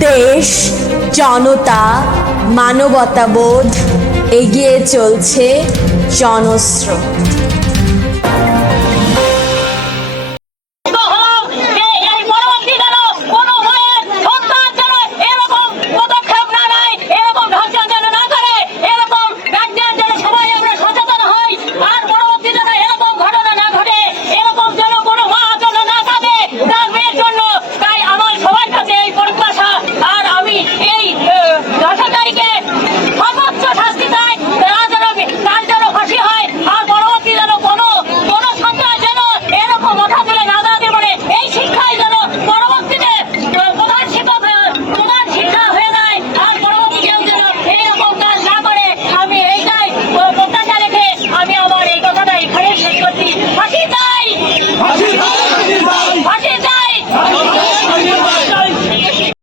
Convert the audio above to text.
দেশ জনতা মানবতাবোধ এগিয়ে চলছে জনস্রোত।